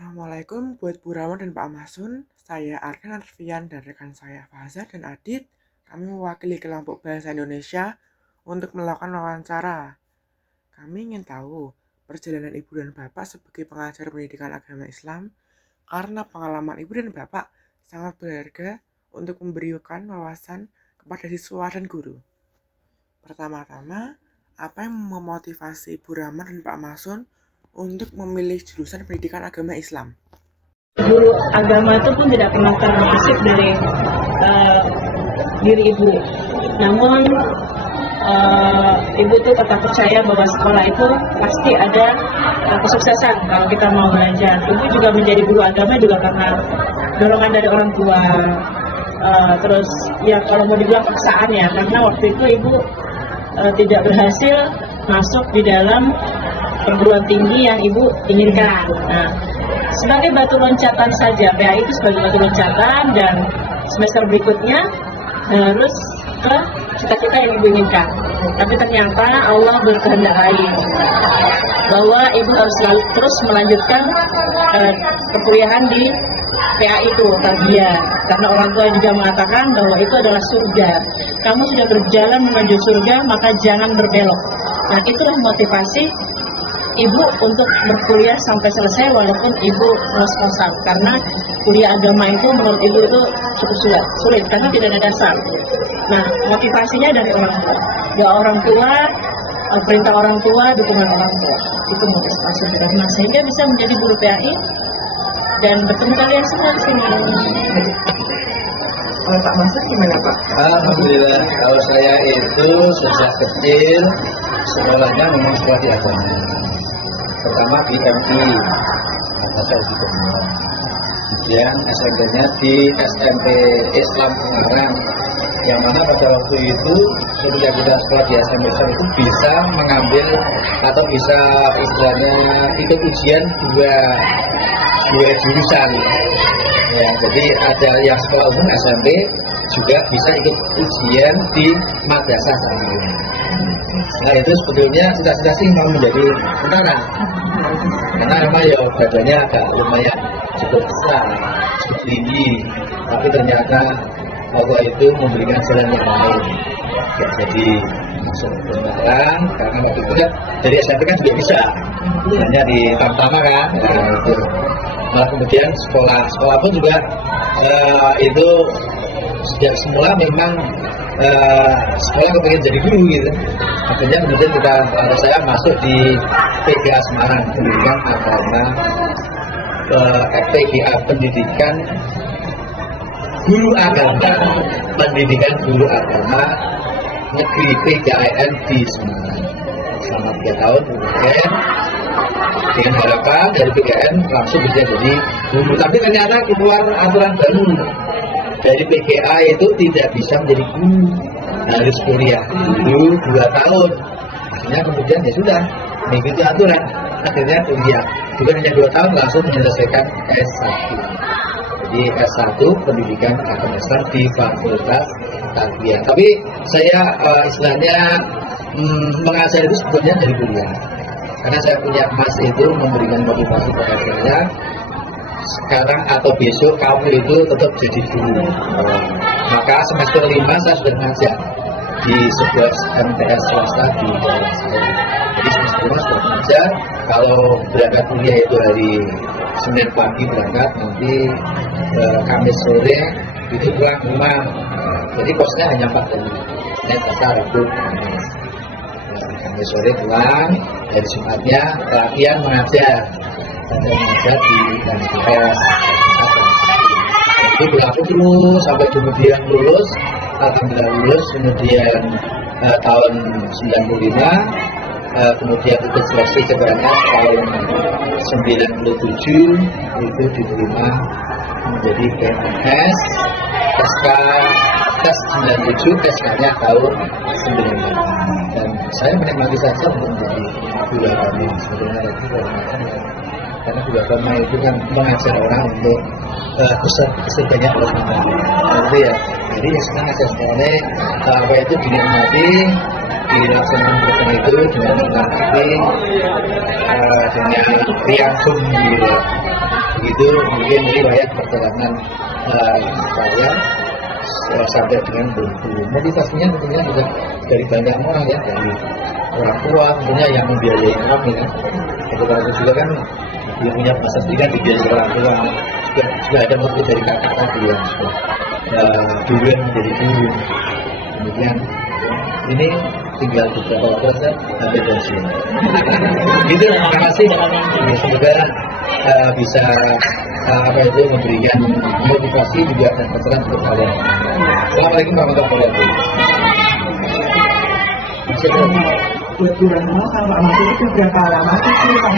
Assalamualaikum buat Bu Rama dan Pak Masun. Saya Arkan Arfian dan rekan saya Faza dan Adit. Kami mewakili kelompok bahasa Indonesia untuk melakukan wawancara. Kami ingin tahu perjalanan Ibu dan Bapak sebagai pengajar pendidikan agama Islam karena pengalaman Ibu dan Bapak sangat berharga untuk memberikan wawasan kepada siswa dan guru. Pertama-tama, apa yang memotivasi Ibu Rama dan Pak Masun untuk memilih jurusan pendidikan agama Islam? Guru agama itu pun tidak pernah terbesit dari diri ibu. Namun ibu itu tetap percaya bahwa sekolah itu pasti ada kesuksesan kalau kita mau belajar. Ibu juga menjadi guru agama juga karena dorongan dari orang tua. Terus ya kalau mau dibilang paksaan ya, karena waktu itu ibu tidak berhasil masuk di dalam perguruan tinggi yang ibu inginkan. Nah, sebagai batu loncatan saja, PAI itu sebagai batu loncatan, dan semester berikutnya harus ke cita-cita yang ibu inginkan. Tapi ternyata Allah berkehendak lain, bahwa ibu harus terus melanjutkan perkuliahan di PAI itu tarbiyah, karena orang tua juga mengatakan bahwa itu adalah surga. Kamu sudah berjalan menuju surga, maka jangan berbelok. Nah, itulah motivasi ibu untuk berkuliah sampai selesai walaupun ibu ngos-ngosan, karena kuliah agama itu menurut ibu itu cukup sulit karena tidak ada dasar. Nah, motivasinya dari orang tua. Ya orang tua, perintah orang tua, dukungan orang tua. Itu motivasi karena sehingga bisa menjadi guru PAI dan bertemu kalian semua di sini. Kalau Pak Masun gimana Pak? Alhamdulillah, kalau saya itu sejak kecil sekolahnya memang sekolah di agama. Pertama di MI, Madrasah di Bengkulu. Kemudian SMP-nya di SMP Islam Ungaran, yang mana pada waktu itu ketika kita sekolah di SMP Islam itu bisa mengambil atau bisa istilahnya ikut ujian dua jurusan. Ya, jadi ada yang sekolah umum SMP juga bisa ikut ujian di madrasah sambil. Nah itu sebetulnya cita-cita sih mau menjadi tentara, karena memang ya badannya agak lumayan cukup besar, cukup tinggi, tapi ternyata Allah itu memberikan jalan yang lain. Ya, jadi masuk tentara, karena waktu itu kan dari SMP kan juga bisa, hanya di pertama kan, nah, itu. Malah kemudian sekolah pun juga itu sejak semula memang sekolah kepengen jadi guru gitu. Akhirnya kemudian saya masuk di PGA Semarang, pendidikan agama, PGA pendidikan guru agama, negeri PGAN di Semarang selama 3 tahun. Kemudian dengan harapan dari PGN langsung bisa jadi guru, tapi ternyata keluar aturan baru dari PGA itu tidak bisa menjadi guru, harus kuliah dulu 2 tahun. Akhirnya kemudian ya sudah mengikuti aturan, akhirnya kuliah bukan hanya 2 tahun, langsung menyelesaikan S1. Jadi S1 pendidikan agama Islam di Fakultas Tarbiyah. Tapi saya istilahnya mengajar itu sebetulnya dari kuliah, karena saya punya emas itu memberikan motivasi kepada saya, sekarang atau besok kamu itu tetap jadi guru. Maka semester 5 saya sudah ngajar di sebuah MTS swasta di daerah saya. Jadi semester 5 sudah ngajar. Kalau berangkat kuliah itu hari Senin pagi berangkat, nanti Kamis sore itu pulang rumah. Jadi kosnya hanya 4 hari. Senin, Selasa, Rabu, Kamis. Kamis sore pulang, dari Jumatnya latihan mengajar. Saya mengajar di MTS. Itu berlaku terus sampai kemudian lulus. Alhamdulillah lulus, kemudian tahun 95, kemudian ikut seleksi sebanyak tahun 97 itu diterima menjadi PNS SK tes 97, tes banyak tahun 98. Dan saya menikmati saja untuk menjadi guru agama sebetulnya lagi karena guru agama itu kan mengajar orang untuk sebanyak orang nanti ya. Jadi sekarang saya sebenarnya apa itu dinikmati dilaksanakan program itu dengan mengerti dengan riangkum gitu. Begitu mungkin riwayat perjalanan saya sampai dengan belum. Motivasinya tentunya juga dari banyak orang ya, dari orang tua tentunya yang membiayai kami kan. Kebetulan itu juga kan dia punya masa pendidikan dibiayai orang tua. Juga ada motif dari kakak tadi yang dulu yang menjadi guru. Kemudian ini tinggal beberapa waktu saja sampai dari sini. Gitu, terima kasih. Semoga bisa apa itu memberikan motivasi juga dan pencerahan untuk kalian. Assalamualaikum warahmatullahi wabarakatuh. Buat Bu Rahma, kalau Pak Masud itu berapa lama sih Pak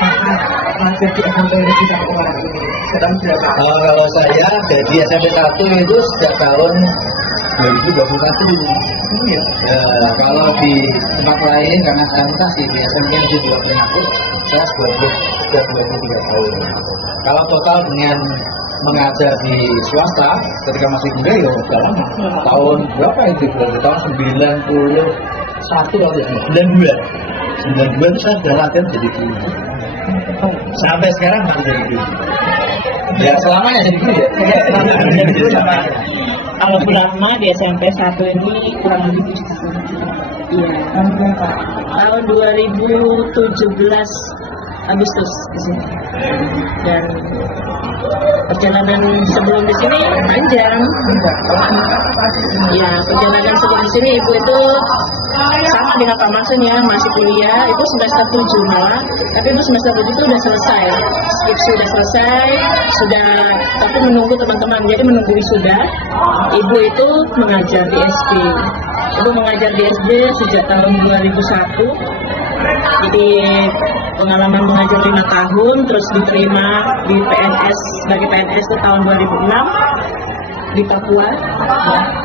Masud ngajar di SMP Negeri 1 Ungaran ini? Sekarang berapa? Kalau saya dari SMP 1 itu sejak tahun 2021 ini ya. Kalau di tempat lain karena saya mutasi di SMP yang juga penyakit, saya sudah 23 tahun. Kalau total dengan mengajar di swasta ketika masih muda ya udah lama. Tahun berapa itu? Tahun 91 atau 92 itu saya sudah latihan jadi guru. Sampai sekarang masih jadi guru. Ya selamanya jadi guru ya. Kalau lama di SMP 1 ini kurang lebih iya. Tahun 2017 Agustus di sini. Dan perjalanan sebelum di sini panjang. Ya, perjalanan sebelum di sini ibu itu sama dengan Pak Maksud ya, masih kuliah, itu semester 7 malah, tapi ibu semester 7 itu udah selesai, skripsi udah selesai, sudah, tapi menunggu teman-teman, jadi menunggu wisuda. Ibu itu mengajar di SD. Ibu mengajar di SD sejak tahun 2001. Jadi pengalaman mengajar 5 tahun, terus diterima di PNS sebagai PNS itu tahun 2006 di Papua.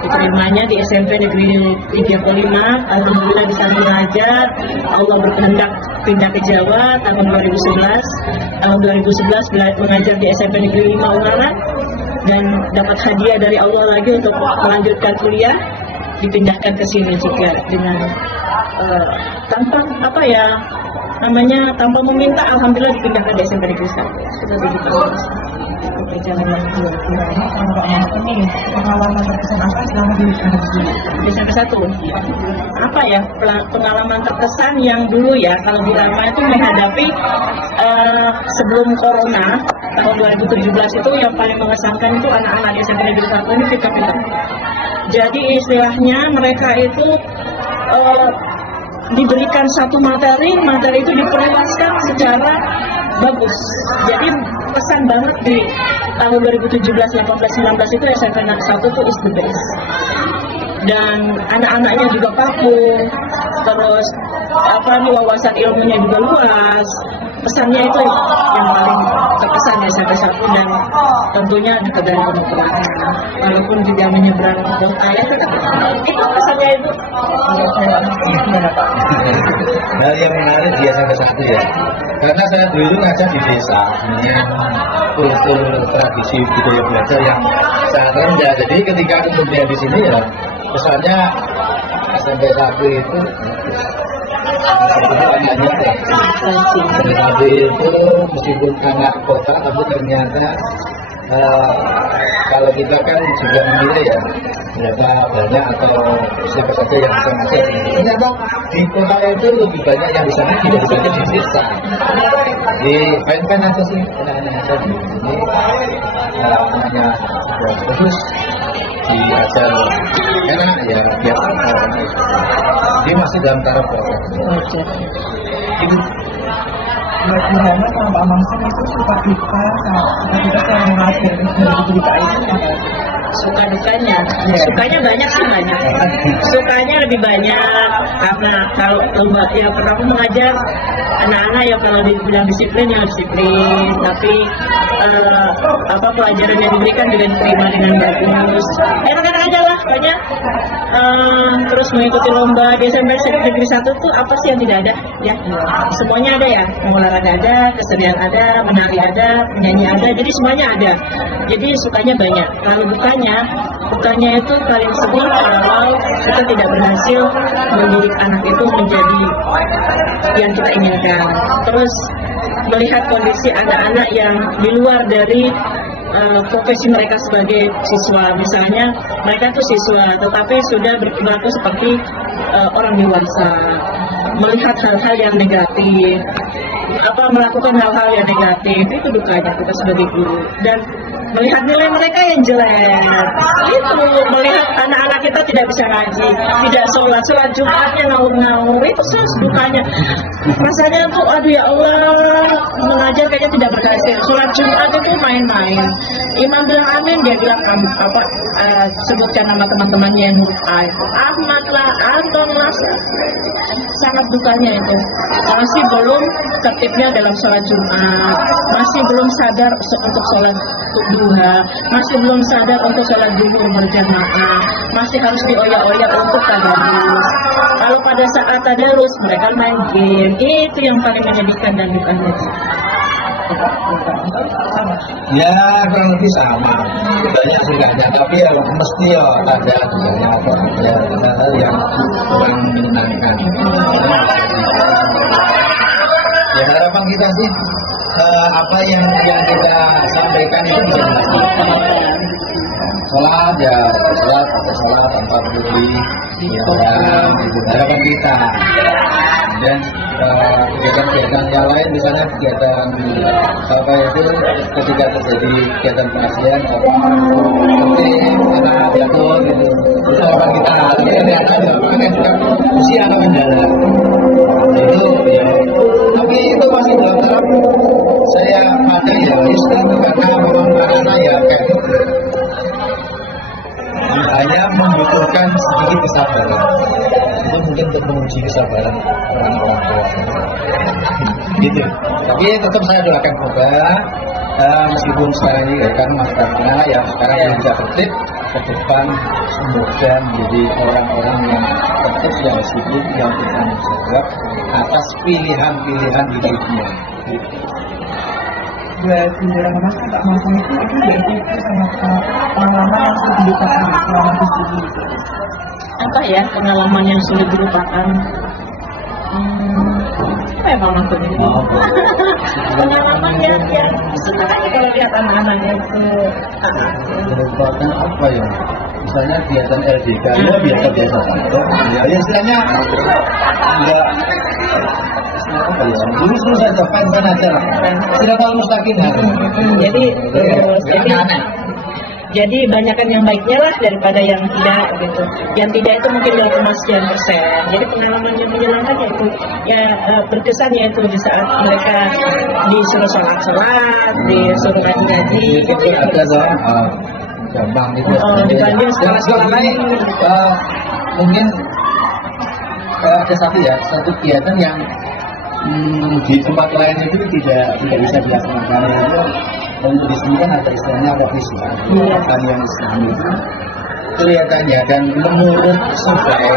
Diterimanya di SMP Negeri 35, alhamdulillah bisa mengajar. Allah berkehendak pindah ke Jawa tahun 2011. Tahun 2011 mengajar di SMP Negeri 5 Ungaran dan dapat hadiah dari Allah lagi untuk melanjutkan kuliah, dipindahkan ke sini juga dengan tanpa apa ya namanya, tanpa meminta, alhamdulillah dipindahkan di SMP Negeri 1. Sudah begitu perjalanan ini pengalaman terkesan apa selama di SMP 1? Apa ya pengalaman terkesan yang dulu ya, kalau di Rama itu menghadapi sebelum Corona tahun 2017 itu yang paling mengesankan itu anak-anak di SMP Negeri 1 ini pintar-pintar. Jadi istilahnya mereka itu diberikan satu materi itu diperluaskan secara bagus. Jadi pesan banget di tahun 2017, 18, 19 itu SMP 1 itu is the best. Dan anak-anaknya juga kaku, terus wawasan ilmunya juga luas. Pesannya itu yang paling terkesan ya SMP 1, dan tentunya dekat dari pemukulan. Walaupun juga menyeberang kota ya, itu pesannya itu. Nah, yang menarik di SMP 1 ya, karena saya dulu ngajar di desa, sebenarnya kultur tradisi budaya belajar yang sangat rendah. Jadi ketika kemudian di sini ya, pesannya SMP 1 itu tapi itu meskipun anak kota, tapi ternyata kalau kita kan juga menilai ya berapa banyak atau siapa saja yang bisa ngajar. Ternyata di kota itu lebih banyak yang bisa ngajar dibanding di desa. Di pen aja sih, anak-anak ngajar di sini, anaknya khusus diajar enak ya biasa. Dia masih dalam taraf itu. Buat Bu Rahma sama Pak Maksud itu suka duka, kita yang mengajar di berita itu suka dukanya. Sukanya banyak sih, banyak. Sukanya lebih banyak karena kalau lomba ya pertama mengajar anak-anak ya kalau dibilang disiplin ya disiplin, tapi pelajaran yang diberikan juga diterima dengan bagus. Enak-enak aja lah banyak. Terus mengikuti lomba di SMP Negeri 1 tuh apa sih yang tidak ada? Ya semuanya ada ya, olahraga ada, kesenian ada, menari ada, penyanyi ada, jadi semuanya ada. Jadi sukanya banyak. Kalau bukanya itu paling sedih kalau kita tidak berhasil mendidik anak itu menjadi yang kita inginkan. Terus melihat kondisi anak-anak yang di luar dari profesi mereka sebagai siswa, misalnya mereka itu siswa tetapi sudah berperilaku seperti orang dewasa, melihat hal-hal yang negatif, melakukan hal-hal yang negatif, itu dukanya kita sebagai guru. Dan melihat nilai mereka yang jelek, itu melihat anak-anak kita tidak bisa ngaji, tidak sholat Jumatnya ngawur-ngawur, itu dukanya. Rasanya tuh aduh ya Allah, mengajar kayaknya tidak berhasil. Sholat Jumat itu main-main. Imam bilang amin, dia bilang sebutkan nama teman-temannya yang Ahmad lah, Anton lah. Sangat dukanya itu. Masih belum tertibnya dalam sholat Jumat, masih belum sadar untuk sholat duha, masih belum sadar untuk sholat zuhur berjamaah, masih harus dioyak-oyak untuk tadarus. Kalau pada saat tadarus mereka main game, itu yang paling menyedihkan dan dukanya. Ya kurang lebih sama, banyak sukanya, tapi ya mesti ya ada dukanya, ada hal yang kurang menyenangkan. Ya harapan kita sih apa yang kita sampaikan itu bisa dilakukan. Sholat tanpa berhenti, ya itu harapan kita. Dan kegiatan-kegiatan yang lain, misalnya kegiatan ketika terjadi kegiatan pengajian penting anak jatuh gitu, itu harapan kita. Tapi yang ada makanya juga usia anak mendalam itu ya, tapi itu masih dalam tahap saya ada ya Islam, karena memang anak-anak ya kayak hanya membutuhkan sedikit kesabaran. Itu mungkin untuk menguji kesabaran orang tua gitu. Tapi tetap saya doakan juga meskipun sekarang ini kan masyarakatnya yang sekarang belum bisa tertib, ke depan semoga menjadi orang-orang yang tertib, yang disiplin, yang bertanggung jawab atas pilihan-pilihan hidupnya. Buat Bunda Mas, Pak Masum itu berarti sama pengalaman yang sudah dilupakan selama di studi. Apa ya pengalaman yang sulit dilupakan? Apa ya Pak Masum itu? Pengalaman yang sebenarnya kalau lihat anak-anaknya itu merupakan apa ya? Misalnya kegiatan LDK, ya biasa-biasa saja. Ya istilahnya enggak apa ya? Lurus saja, panjang aja lah. Silakan mustaqim. Jadi banyakkan yang baiknya lah daripada yang tidak gitu. Yang tidak itu mungkin 0,sekian%. Jadi pengalaman yang menyenangkan yaitu ya berkesan yaitu di saat mereka disuruh sholat, disuruh ngaji gitu ya. Gampang gitu. Dibanding sekolah-sekolah lain. Mungkin ada satu kegiatan yang di tempat lain itu tidak bisa dilaksanakan. Untuk di sini kan ada istilahnya Islam, kan yang Islam itu kelihatannya dan menurut survei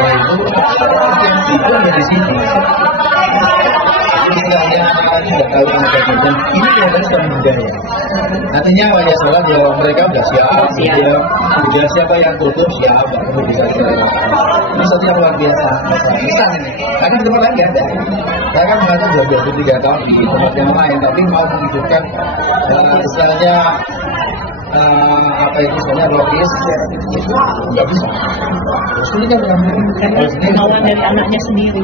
itu ada di sini. Istilahnya anak-anak tidak tahu dan ini kelihatan sudah budaya. Artinya wajah sholat ya mereka sudah siap, siapa yang tutup siap, perlu bisa ini sosial luar biasa. Misalnya ini, karena di tempat lain nggak ada. Saya kan mengajar 23 tahun di tempat yang lain, tapi mau menunjukkan istilahnya istilahnya logis itu nggak bisa. Ini kan kemauan dari anaknya sendiri.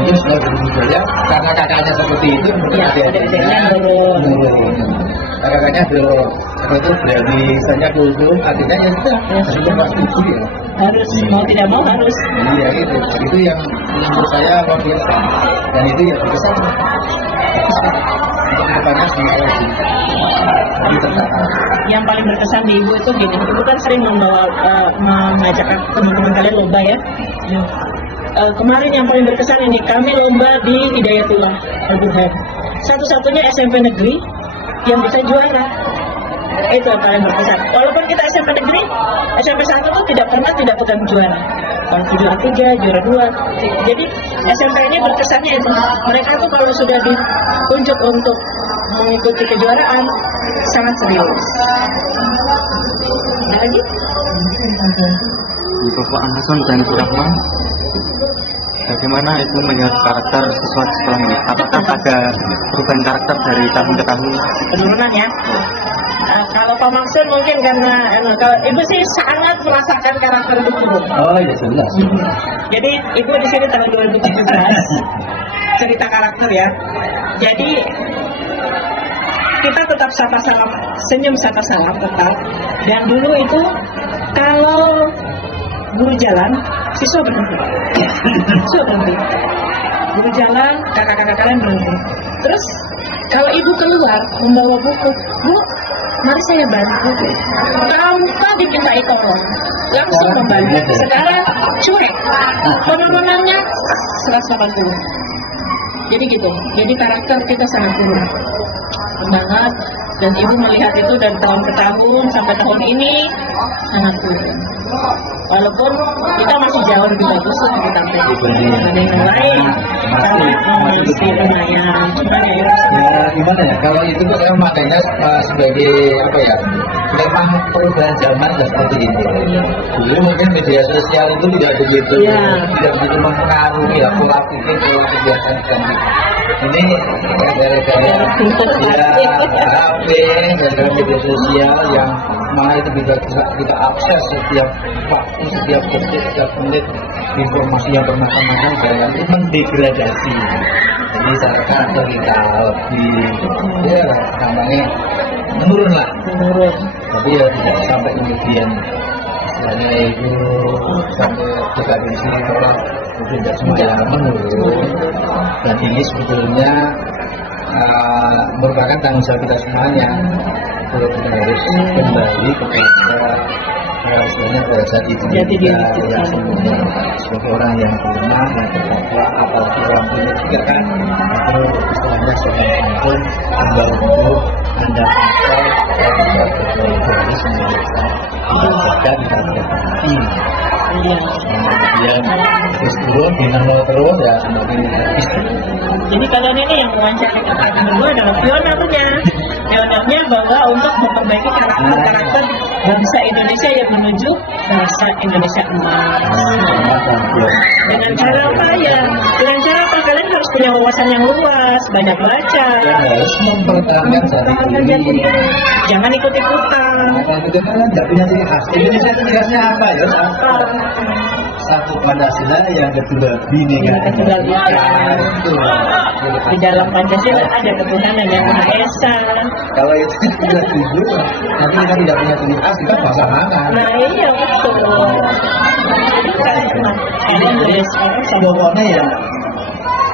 Ini sudah berbudaya karena kakaknya seperti itu, mungkin adiknya kakaknya itu berani misalnya kultur, artinya ya sudah sudah pasti itu ya. Harus mau tidak mau harus. Iya itu yang menurut saya luar biasa dan itu ya besar. untuk kedepannya semoga lebih tertata. Yang paling berkesan di ibu itu gini, ibu kan sering mengajak teman-teman kalian lomba ya. Kemarin yang paling berkesan ini, kami lomba di Hidayatullah Al-Burhan. Satu-satunya SMP negeri yang bisa juara. Itu yang paling berkesan. Walaupun kita SMP negeri, SMP 1 itu tidak pernah tidak pegang juara. Kalau juara 3, juara 2. Jadi SMP ini berkesannya itu. Mereka tuh kalau sudah ditunjuk untuk mengikuti kejuaraan, sangat serius. Ada lagi? Di Bapak Ahmad dan Bu Rahman, bagaimana Ibu melihat karakter siswa di sekolah ini? Apakah ada perubahan karakter dari tahun ke tahun? Penurunan ya. Kalau Pak Maksud mungkin karena kalau Ibu sih sangat merasakan karakter Ibu. Oh iya jelas. Jadi Ibu di sini tahun 2017 cerita karakter ya. Jadi kita tetap sapa salam, senyum sapa salam tetap. Dan dulu itu kalau guru jalan, siswa berhenti. Siswa berhenti. Guru jalan, kakak-kakak kalian berhenti. Terus kalau ibu keluar membawa buku, Bu, mari saya bantu. Tanpa dimintai tolong, langsung membantu. Sekarang cuek, pemahamannya 180. Jadi gitu. Jadi karakter kita sangat turun banget. Dan ibu melihat itu dari tahun ke tahun sampai tahun ini sangat turun. Walaupun kita masih jauh lebih bagus untuk ditampil dibanding yang lain, karena masih lumayan. Cuman Ya gimana ya, kalau itu kan makanya sebagai apa ya, memang perubahan zaman sudah seperti ini. Dulu mungkin media sosial itu tidak begitu, tidak begitu mempengaruhi ya pola pikir, pola kegiatan kami. Ini gara-gara ya HP, gara-gara media sosial yang mana itu kita akses setiap waktu, setiap detik, setiap menit informasi yang bermacam-macam dan itu mendegradasi. Jadi karakter kita lebih ya namanya menurun lah. Tapi ya tidak sampai kemudian misalnya itu sampai kita di sini kalau tidak semuanya menurun. Dan ini sebetulnya merupakan tanggung jawab kita semuanya. Kita harus kembali kepada sebenarnya pada saat itu kita yang sebenarnya sebagai orang yang lemah, yang bertakwa, apalagi orang punya juga kan itu istilahnya seorang ampun kembali untuk anda kontrol dan berdoa semoga kita hati. Kemudian terus turun, bintang nol terus ya semakin habis. Jadi kalian ini yang wawancara kita berdua adalah pionernya. Pionernya bahwa untuk memperbaiki karakter bangsa Indonesia yang menuju bangsa Indonesia emas. Dengan cara apa ya? Dengan cara apa? Kalian harus punya wawasan yang luas, banyak baca. Harus mempertahankan jati diri. Jangan ikut-ikutan. Itu kan nggak punya ciri khas. Indonesia ciri khasnya apa ya? Satu Pancasila, yang kedua Bhinneka Tunggal Ika. Di dalam Pancasila ada ketuhanan yang Maha Esa. Kalau itu tidak jujur, nanti kita tidak punya ciri khas, kita bangsa mana? Nah iya betul. Kalian boleh Pokoknya ya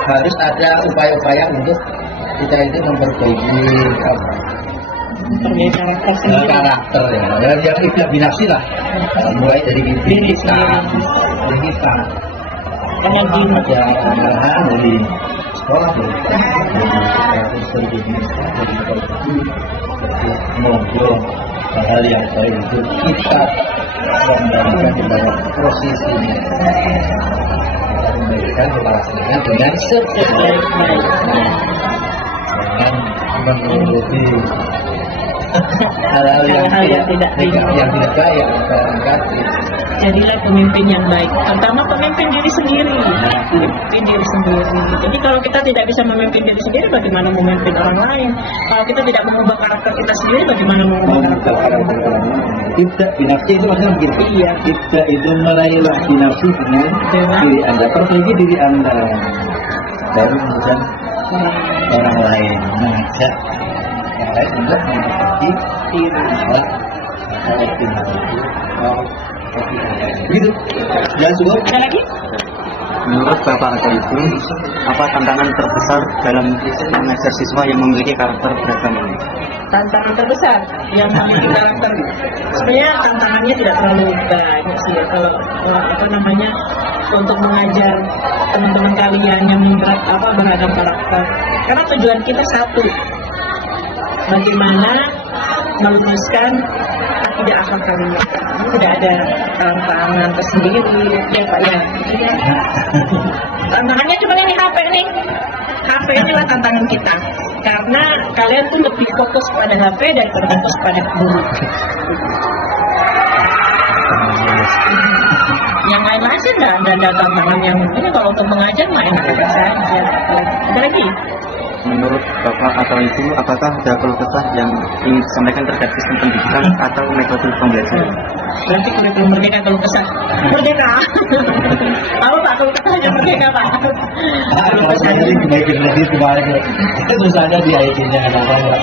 harus ada upaya-upaya untuk kita itu memperbaiki karakter ya, yang tidak binafsi lah, mulai dari diri kita, ada arahan dari sekolah, dari ngobrol hal yang baik itu kita kembalikan kepada posisinya, kembalikan relasinya dengan sebaik-baiknya, jangan menuruti hal-hal yang tidak baik. Jadilah pemimpin yang baik. Pertama pemimpin diri sendiri. Pemimpin diri sendiri. Jadi kalau kita tidak bisa memimpin diri sendiri, bagaimana memimpin orang lain? Kalau kita tidak mengubah karakter kita sendiri, bagaimana mengubah karakter orang lain? Tidak binafsi itu maksudnya begitu. Iya. Tidak itu meraihlah binafsi dengan diri Anda, perbaiki diri Anda. Baru kemudian orang lain mengajak yang lain untuk memperbaiki diri Anda. Kalau final itu begitu. Jangan cukup. Ada lagi? Menurut Bapak atau Ibu, apa tantangan terbesar dalam mengajar siswa yang memiliki karakter beragam ini? Tantangan terbesar yang memiliki karakter, sebenarnya tantangannya tidak terlalu banyak sih ya, kalau untuk mengajar teman-teman kalian yang beragam karakter, karena tujuan kita satu, bagaimana meluruskan akidah akhlak kalian. Tidak ada tantangan tersendiri ya Pak ya. Tantangannya cuma ini HP inilah tantangan kita, karena kalian tuh lebih fokus pada HP daripada fokus pada guru. Yang lain-lain sih tidak ada tantangan yang ini, kalau untuk mengajar mah enak saja. Ada lagi? Menurut Bapak atau Ibu, apakah ada keluh kesah yang ingin disampaikan terkait sistem pendidikan atau metode pembelajaran? Berarti kurikulum merdeka keluh kesah. Merdeka. Apa Pak keluh kesahnya merdeka Pak? Keluh kesahnya Jadi dibaikin lagi kemarin itu saja di IT-nya kenapa nggak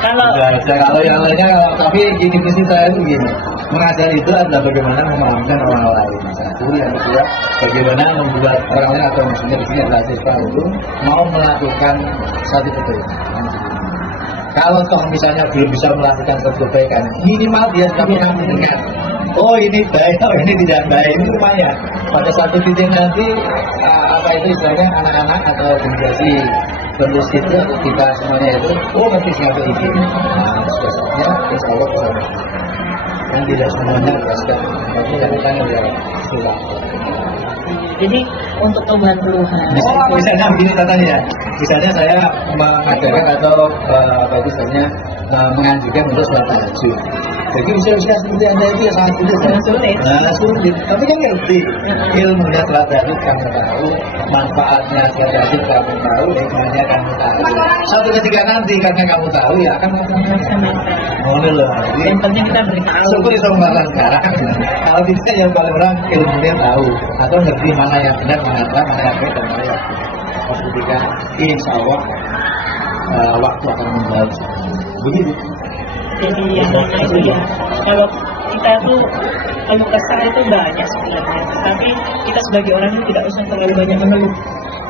kalau kalau yang lainnya, tapi gini mesti saya itu gini, mengajar itu adalah bagaimana memahamkan orang lain. Satu, yang kedua, bagaimana membuat orang lain atau maksudnya di sini adalah siswa itu mau melakukan satu kebaikan. Kalau toh misalnya belum bisa melakukan satu kebaikan, minimal dia sudah pernah mendengar, oh ini baik, oh ini tidak baik, ini lumayan. Pada satu titik nanti apa itu istilahnya anak-anak atau generasi penulis itu kita semuanya itu, oh nanti siapa ini? Nah, sebesarnya insya Allah yang tidak semuanya berhasil, tapi yang dia sudah. jadi untuk tumbuhan peluhan. Misalnya begini katanya, misalnya saya mengadakan atau misalnya menganjurkan untuk sholat tahajud. Jadi usia-usia seperti Anda itu ya sangat sulit. Nah, sulit. Tapi kan ngerti ilmunya sholat tahajud kamu tahu, manfaatnya sholat tahajud kamu tahu, hikmahnya kamu tahu. Suatu ketika nanti karena kamu tahu ya akan boleh loh. Yang penting kita beritahu. Syukur itu masalah sekarang. Kalau tidak yang paling orang ilmunya tahu atau ngerti mana yang benar, mana yang mana yang baik dan mana yang pas ketika insya Allah waktu akan membalas. Begitu. Jadi itu ya, kalau kita tuh kalau kesal itu banyak sebenarnya, tapi kita sebagai orang itu tidak usah terlalu banyak mengeluh,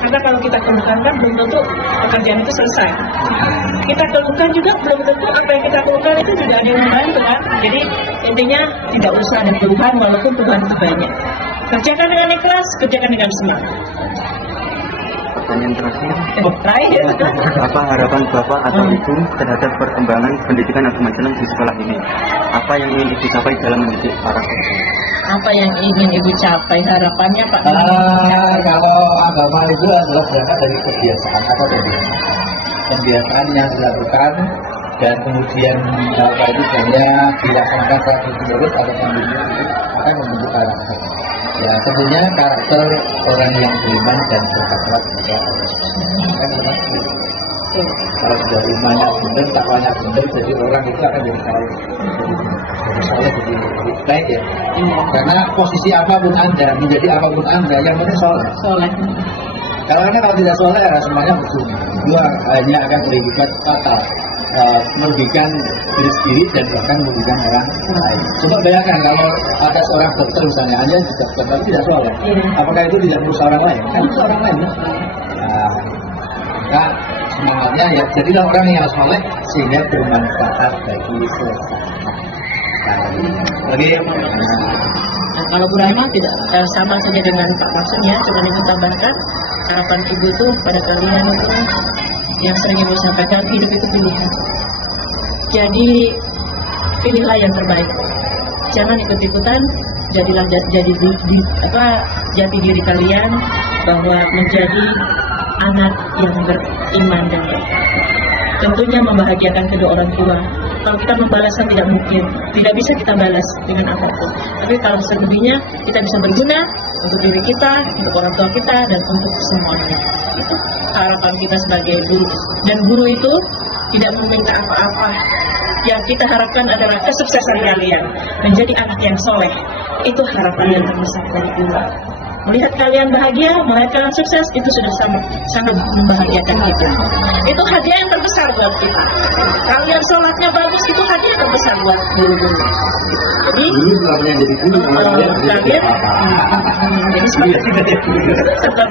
karena kalau kita keluhkan kan belum tentu pekerjaan itu selesai. Kita keluhkan juga belum tentu apa yang kita keluhkan itu juga ada yang membantu kan. Jadi intinya tidak usah ada keluhan walaupun Tuhan itu banyak. Kerjakan dengan ikhlas, kerjakan dengan semangat. Pertanyaan Terakhir, apa harapan Bapak atau Ibu terhadap perkembangan pendidikan agama Islam di sekolah ini? Apa yang ingin Ibu capai dalam mendidik para siswa? apa yang ingin Ibu capai, harapannya Pak? Kalau agama itu adalah berasal dari kebiasaan atau kebiasaan yang dilakukan dan kemudian apa itu hanya dilaksanakan terus menerus atau kemudian akan membentuk karakter. Ya tentunya karakter orang yang beriman dan bertakwa kepada Allah. Kalau sudah imannya benar, takwanya benar, jadi orang itu akan jadi saleh. Jadi saleh jadi baik ya. Karena posisi apapun Anda, menjadi apapun Anda, yang penting soleh. Kalau tidak soleh, semuanya percuma. Dua hanya akan beribadat fatal, merugikan diri sendiri dan bahkan merugikan orang lain. Coba bayangkan kalau ada seorang dokter misalnya, hanya dokter tapi tidak soleh, apakah itu tidak merusak orang lain? Kan itu orang lain. Nah, semangatnya ya jadilah orang yang soleh sehingga bermanfaat bagi sesama. Lagi kalau Bu Rahma tidak sama saja dengan Pak Maksud ya, cuma Ibu tambahkan harapan Ibu itu pada kalian itu yang sering Ibu sampaikan, hidup itu pilihan. Jadi pilihlah yang terbaik. Jangan ikut-ikutan, jadilah jati diri kalian bahwa menjadi anak yang beriman dan baik. Tentunya membahagiakan kedua orang tua. Kalau kita membalaskan tidak mungkin, tidak bisa kita balas dengan apapun. Tapi kalau selebihnya kita bisa berguna untuk diri kita, untuk orang tua kita, dan untuk semuanya. Itu harapan kita sebagai guru. Dan guru itu tidak meminta apa-apa. Yang kita harapkan adalah kesuksesan kalian, menjadi anak yang soleh. Itu harapan yang terbesar dari guru. Melihat kalian bahagia, melihat kalian sukses, itu sudah sangat membahagiakan kita. Itu hadiah yang terbesar buat kita. Kalian sholatnya bagus, itu hadiah terbesar buat guru-guru. Jadi Dulu namanya jadi guru, kalian jadi sebagai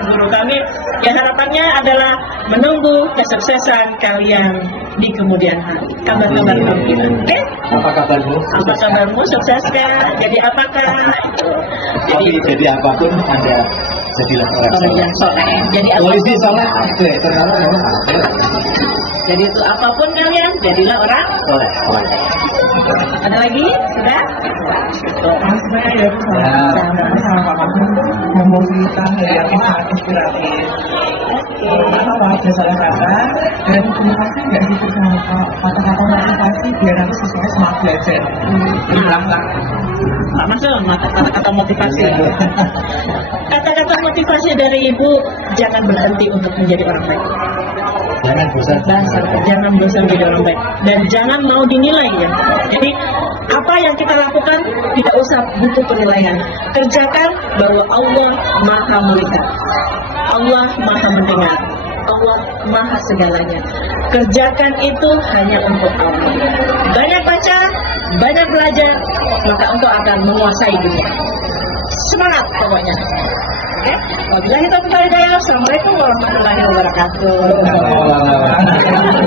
guru kami, ya harapannya adalah menunggu kesuksesan kalian di kemudian hari. Kabar-kabar kami, oke? Apa kabarmu? Apa kabarmu? Sukses kah? Jadi apakah? Tapi jadi apapun Anda jadilah orang Orang yang soleh. Jadi apa? Polisi soleh ada, ternyata memang ada. Jadi itu apapun kalian, jadilah orang. Soleh. Ada lagi? Sudah? Sebenarnya ya itu sama Pak Masun ngomong tentang yang sangat inspiratif. Apa salah kata dan motivasi nggak gitu sama kata-kata motivasi biar nanti sesuai semangat belajar. Berulang-ulang. Pak Masul, kata-kata motivasi. Kata-kata motivasi dari Ibu, jangan berhenti untuk menjadi orang baik. Jangan bosan. Jangan bosan menjadi orang baik. Dan jangan mau dinilai ya. Jadi apa yang kita lakukan tidak usah butuh penilaian. Kerjakan bahwa Allah Maha melihat. Allah Maha mendengar. Allah Maha segalanya. Kerjakan itu hanya untuk Allah. Banyak baca, banyak belajar, maka engkau akan menguasai dunia. Semangat pokoknya. Oke? Wabillahi taufiq wal hidayah. Assalamualaikum warahmatullahi wabarakatuh.